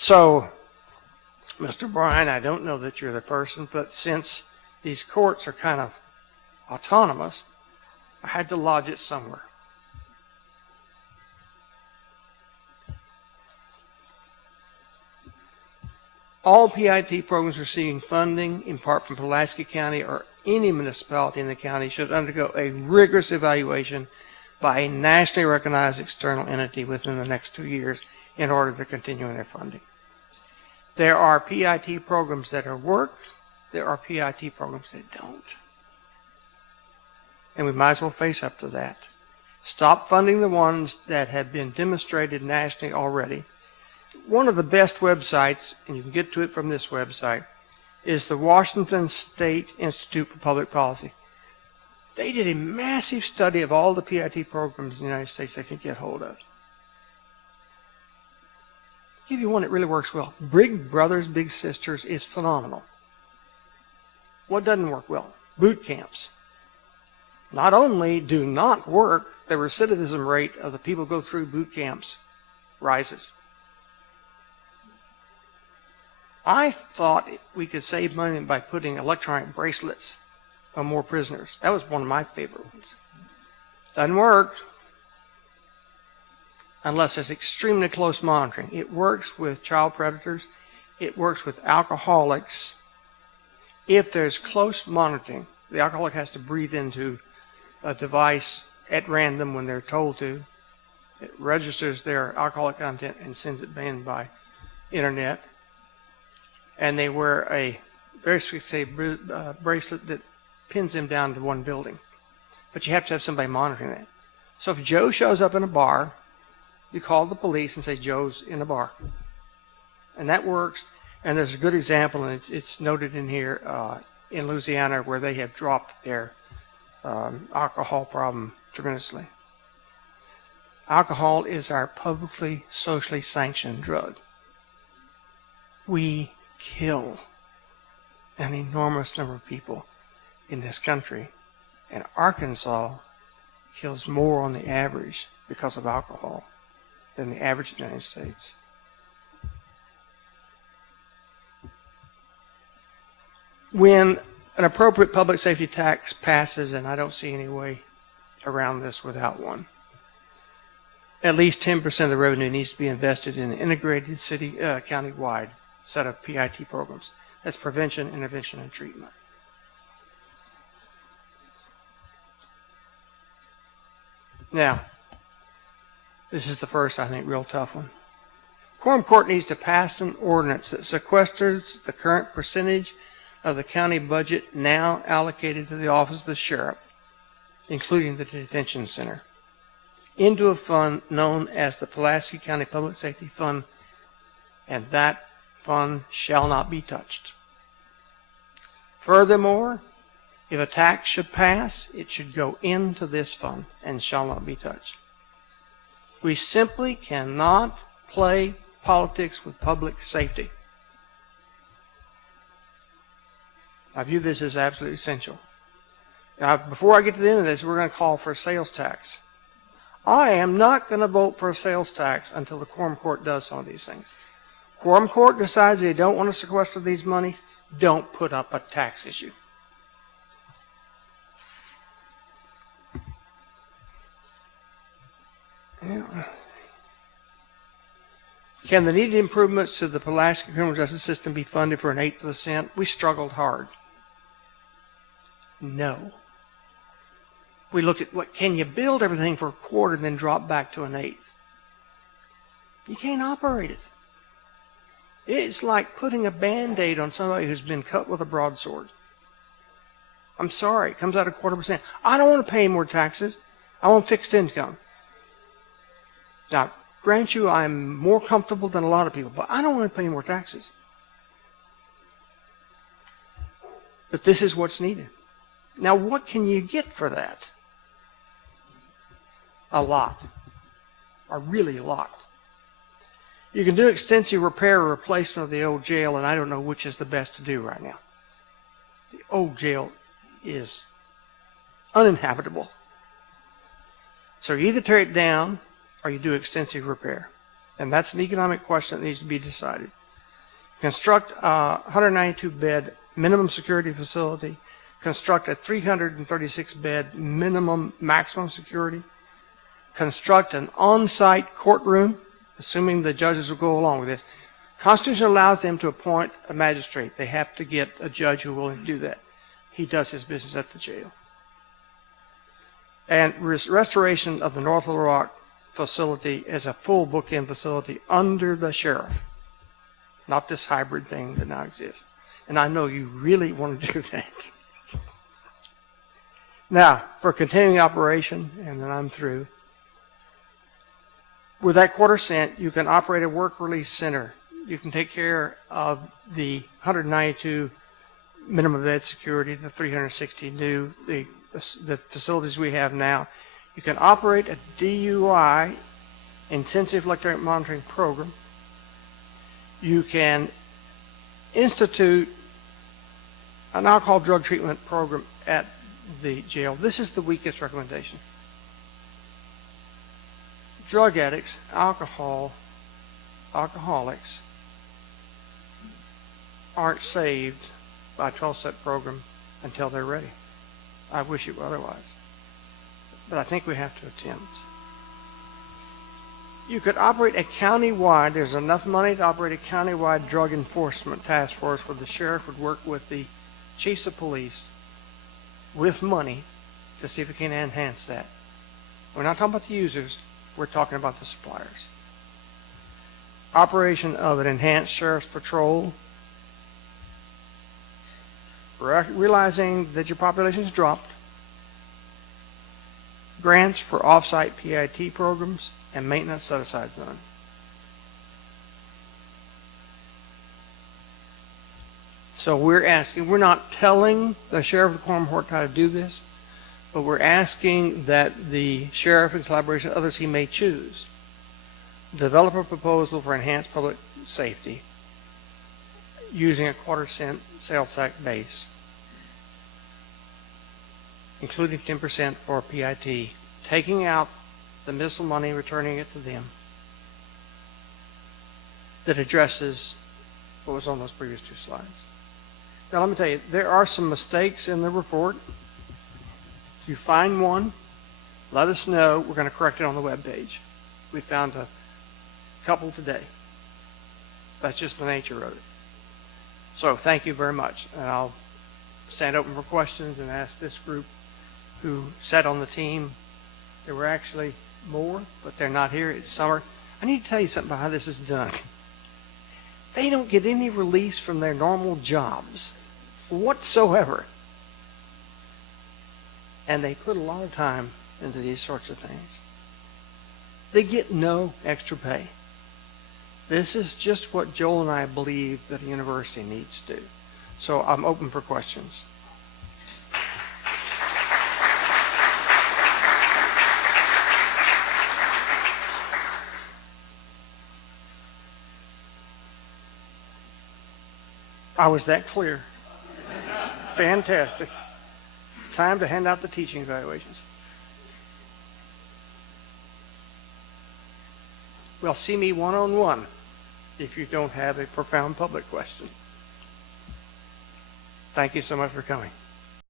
So, Mr. Bryan, I don't know that you're the person, but since these courts are kind of autonomous, I had to lodge it somewhere. All PIT programs receiving funding, in part from Pulaski County or any municipality in the county, should undergo a rigorous evaluation by a nationally recognized external entity within the next 2 years in order to continue in their funding. There are PIT programs that work. There are PIT programs that don't. And we might as well face up to that. Stop funding the ones that have been demonstrated nationally already. One of the best websites, and you can get to it from this website, is the Washington State Institute for Public Policy. They did a massive study of all the PIT programs in the United States they could get hold of. I'll give you one that really works well. Big Brothers, Big Sisters is phenomenal. What doesn't work well? Boot camps. Not only do not work, the recidivism rate of the people who go through boot camps rises. I thought we could save money by putting electronic bracelets on more prisoners. That was one of my favorite ones. Doesn't work unless there's extremely close monitoring. It works with child predators. It works with alcoholics. If there's close monitoring, the alcoholic has to breathe into a device at random when they're told to. It registers their alcoholic content and sends it in by internet. And they wear a very specific bracelet that pins them down to one building. But you have to have somebody monitoring that. So if Joe shows up in a bar, you call the police and say, Joe's in a bar. And that works. And there's a good example, and it's noted in here in Louisiana, where they have dropped their alcohol problem tremendously. Alcohol is our publicly, socially sanctioned drug. We kill an enormous number of people in this country, and Arkansas kills more on the average because of alcohol than the average in the United States. When an appropriate public safety tax passes, and I don't see any way around this without one, at least 10% of the revenue needs to be invested in an integrated city, county-wide set of PIT programs. That's prevention, intervention, and treatment. Now, this is the first, I think, real tough one. Quorum Court needs to pass an ordinance that sequesters the current percentage of the county budget now allocated to the office of the sheriff, including the detention center, into a fund known as the Pulaski County Public Safety Fund, and that fund shall not be touched. Furthermore, if a tax should pass, it should go into this fund and shall not be touched. We simply cannot play politics with public safety. I view this as absolutely essential. Now, before I get to the end of this, we're going to call for a sales tax. I am not going to vote for a sales tax until the Quorum Court does some of these things. Quorum Court decides they don't want to sequester these monies, don't put up a tax issue. Can the needed improvements to the Pulaski criminal justice system be funded for 1/8 of a cent? We struggled hard. No. We looked at what can you build everything for a quarter and then drop back to 1/8? You can't operate it. It's like putting a Band-Aid on somebody who's been cut with a broadsword. I'm sorry, it comes out 1/4%. I don't want to pay more taxes. I want fixed income. Now, grant you, I'm more comfortable than a lot of people, but I don't want to pay more taxes. But this is what's needed. Now, what can you get for that? A lot. Or really a lot. You can do extensive repair or replacement of the old jail, and I don't know which is the best to do right now. The old jail is uninhabitable. So you either tear it down or you do extensive repair. And that's an economic question that needs to be decided. Construct a 192-bed minimum security facility. Construct a 336-bed minimum maximum security. Construct an on-site courtroom, assuming the judges will go along with this. Constitution allows them to appoint a magistrate. They have to get a judge who will willing to do that. He does his business at the jail. And restoration of the North Little Rock facility as a full bookend facility under the sheriff, not this hybrid thing that now exists. And I know you really want to do that. Now, for continuing operation, and then I'm through. With that $0.25, you can operate a work release center. You can take care of the 192 minimum bed security, the 360 new, the facilities we have now. You can operate a DUI, intensive electronic monitoring program. You can institute an alcohol drug treatment program at the jail. This is the weakest recommendation. Drug addicts, alcoholics aren't saved by a 12-step program until they're ready. I wish it were otherwise. But I think we have to attempt. You could operate a countywide, there's enough money to operate a countywide drug enforcement task force where the sheriff would work with the chiefs of police with money to see if we can enhance that. We're not talking about the users, we're talking about the suppliers. Operation of an enhanced sheriff's patrol. Realizing that your population's dropped. Grants for off-site PIT programs and maintenance set-aside zone. So we're asking, we're not telling the sheriff of the Quorum Court how to do this, but we're asking that the sheriff, in collaboration with others he may choose, develop a proposal for enhanced public safety using a $0.25 sales tax base, including 10% for PIT, taking out the missile money, returning it to them, that addresses what was on those previous two slides. Now let me tell you, there are some mistakes in the report. If you find one, let us know. We're going to correct it on the webpage. We found a couple today. That's just the nature of it. So thank you very much. And I'll stand open for questions and ask this group who sat on the team. There were actually more, but they're not here. It's summer. I need to tell you something about how this is done. They don't get any release from their normal jobs whatsoever. And they put a lot of time into these sorts of things. They get no extra pay. This is just what Joel and I believe that a university needs to do. So I'm open for questions. I was that clear. Fantastic. It's time to hand out the teaching evaluations. Well, see me one-on-one if you don't have a profound public question. Thank you so much for coming.